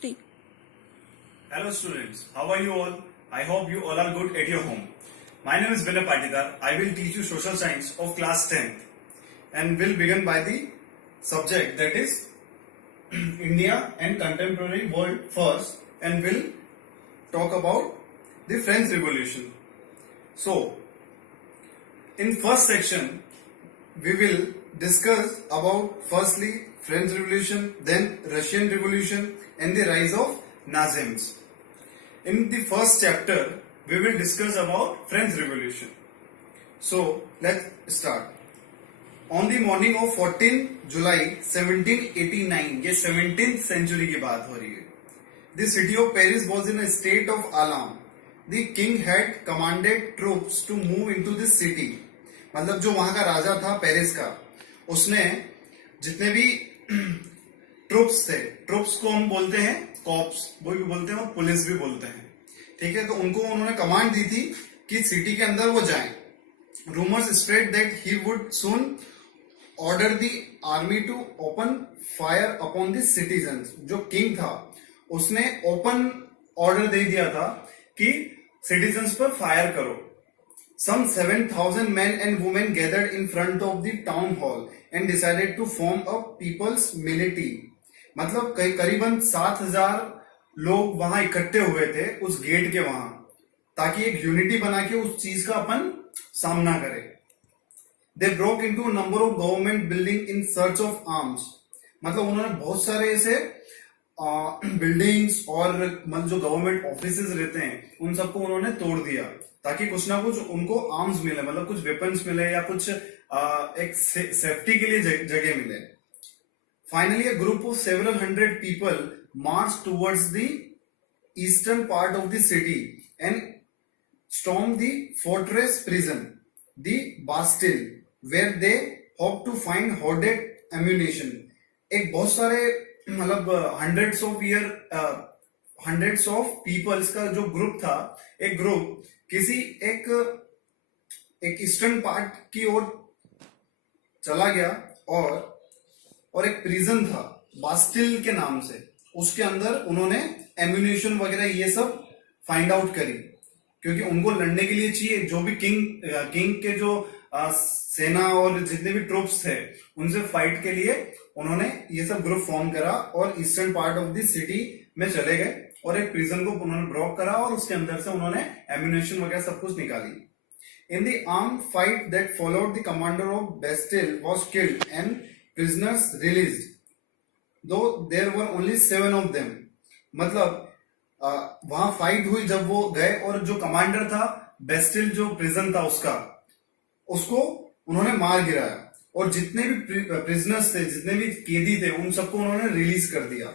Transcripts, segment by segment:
3. Hello students, how are you all? I hope you all are good at your home. My name is Vinay Patidar. I will teach you social science of class 10th and will begin by the subject that is India and contemporary world first and will talk about the French Revolution. So, in first section we will discuss about firstly French Revolution, then Russian Revolution and the rise of Nazism. In the first chapter, we will discuss about French Revolution. So, let's start. On the morning of 14 July 1789, ये 17th century की बात हो रही है. The city of Paris was in a state of alarm. The king had commanded troops to move into the city. मतलब जो वहां का राजा था पेरिस का, उसने जितने भी ट्रूप्स थे, ट्रूप्स को हम बोलते हैं कॉप्स, वो भी बोलते हैं और पुलिस भी बोलते हैं, ठीक है. तो उनको उन्होंने कमांड दी थी कि सिटी के अंदर वो जाएं. Rumours spread that he would soon order the army to open fire upon the citizens. जो किंग था उसने ओपन ऑर्डर दे दिया था कि सिटीजन्स पर फायर करो. Some 7,000 men and women gathered in front of the town hall and decided to form a people's militia. मतलब करीबन 7,000 लोग वहां इकट्ठे हुए थे उस गेट के वहां, ताकि एक यूनिटी बना के उस चीज का अपन सामना करें. They broke into a number of government buildings in search of arms. मतलब उन्होंने बहुत सारे ऐसे बिल्डिंग्स और मतलब जो गवर्नमेंट ऑफिसेज रहते हैं उन सबको उन्होंने तोड़ दिया ताकि कुछ ना कुछ उनको आर्म्स मिले, मतलब कुछ वेपन्स मिले या कुछ एक सेफ्टी के लिए जगह मिले. Finally a group of several hundred people march towards the eastern part of the city and storm the fortress prison the Bastille where they hope to find hoarded ammunition. एक बहुत सारे मतलब हंड्रेड्स ऑफ पीपल्स का जो group था, एक group किसी एक ईस्टर्न पार्ट की ओर चला गया और एक प्रिजन था बास्टिल के नाम से, उसके अंदर उन्होंने एम्यूनेशन वगैरह ये सब फाइंड आउट करी, क्योंकि उनको लड़ने के लिए चाहिए. जो भी किंग के जो सेना और जितने भी ट्रूप्स थे उनसे फाइट के लिए उन्होंने ये सब ग्रुप फॉर्म करा और eastern part of the city में चले गए और एक प्रिजन को उन्होंने ब्लॉक करा और उसके अंदर से उन्होंने एम्यूनेशन वगैरह सब कुछ निकाली. In the arm fight that followed the commander of Bastille was killed and prisoners released, though there were only 7 of them. मतलब वहां फाइट हुई जब वो गए और जो कमांडर था बेस्टिल जो प्रिजन था उसको उन्होंने मार गिराया और जितने भी प्रिजनर्स थे, जितने भी कैदी थे, उन सबको उन्होंने रिलीज कर दिया.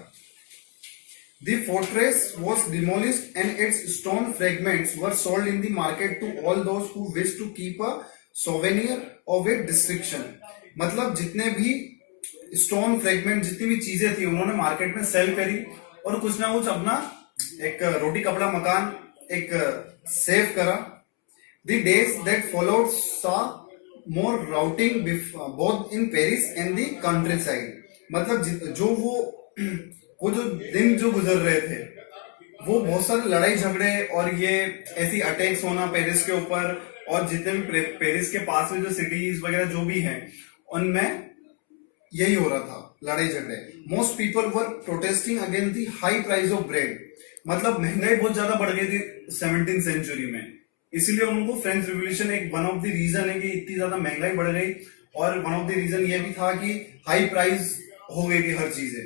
The fortress was demolished and its stone fragments were sold in the market to all those who wished to keep a souvenir of its destruction. मतलब जितने भी स्टोन फ्रेगमेंट, जितनी भी चीजें थी उन्होंने मार्केट में सेल करी और कुछ ना कुछ अपना एक रोटी कपड़ा मकान एक सेव करा. The days that followed saw more routing both in Paris and the countryside. मतलब जो वो जो दिन जो गुजर रहे थे वो बहुत सारे लड़ाई झगड़े और ये ऐसी अटैक्स होना पेरिस के ऊपर और जितने भी पेरिस के पास में जो सिटीज वगैरह जो भी हैं उनमें यही हो रहा था, लड़ाई झगड़े. Most people were protesting against the high price of bread. मतलब महंगाई बहुत ज्यादा बढ़ गई थी 17th सेंचुरी में, इसीलिए उनको फ्रेंच रिवॉल्यूशन एक वन ऑफ द रीजन है कि इतनी ज्यादा महंगाई बढ़ गई. और वन ऑफ द रीजन ये भी था कि हाई प्राइस हो गई थी हर चीजें.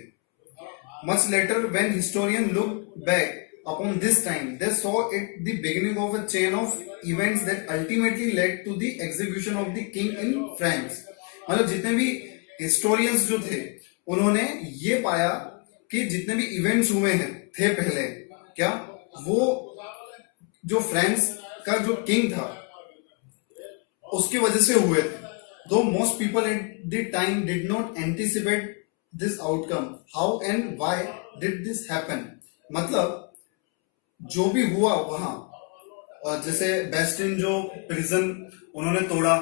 Much later, when historians look back upon this time, they saw it the beginning of a chain of events that ultimately led to the execution of the king in France. मतलब जितने भी historians जो थे उन्होंने ये पाया कि जितने भी events हुए हैं थे पहले, क्या वो जो फ्रांस का जो किंग था उसकी वजह से हुए थे. Though most people at the time did not anticipate this outcome, how and why did this happen? मतलब जो भी हुआ वहां, जैसे बेस्टिन जो प्रिजन उन्होंने तोड़ा,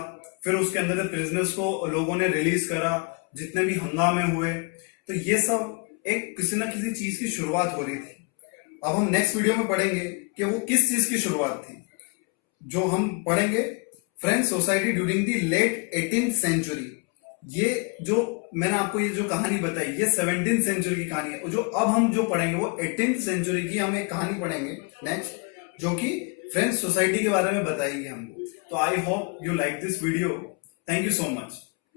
फिर उसके अंदर प्रिजनर्स को लोगों ने रिलीज करा, जितने भी हंगामे हुए, तो ये सब एक किसी ना किसी चीज की शुरुआत हो रही थी। अब हम नेक्स्ट वीडियो में पढ़ेंगे कि वो किस चीज की शुरुआत थी। जो हम पढ़ेंगे French society during the late 18th century. ये जो मैंने आपको ये जो कहानी बताई ये 17th सेंचुरी की कहानी है। जो अब हम जो पढ़ेंगे वो 18th सेंचुरी की हम एक कहानी पढ़ेंगे नेक्स्ट, जो कि फ्रेंच सोसाइटी के बारे में बताएगी हमको। तो I hope you like this video. Thank you so much.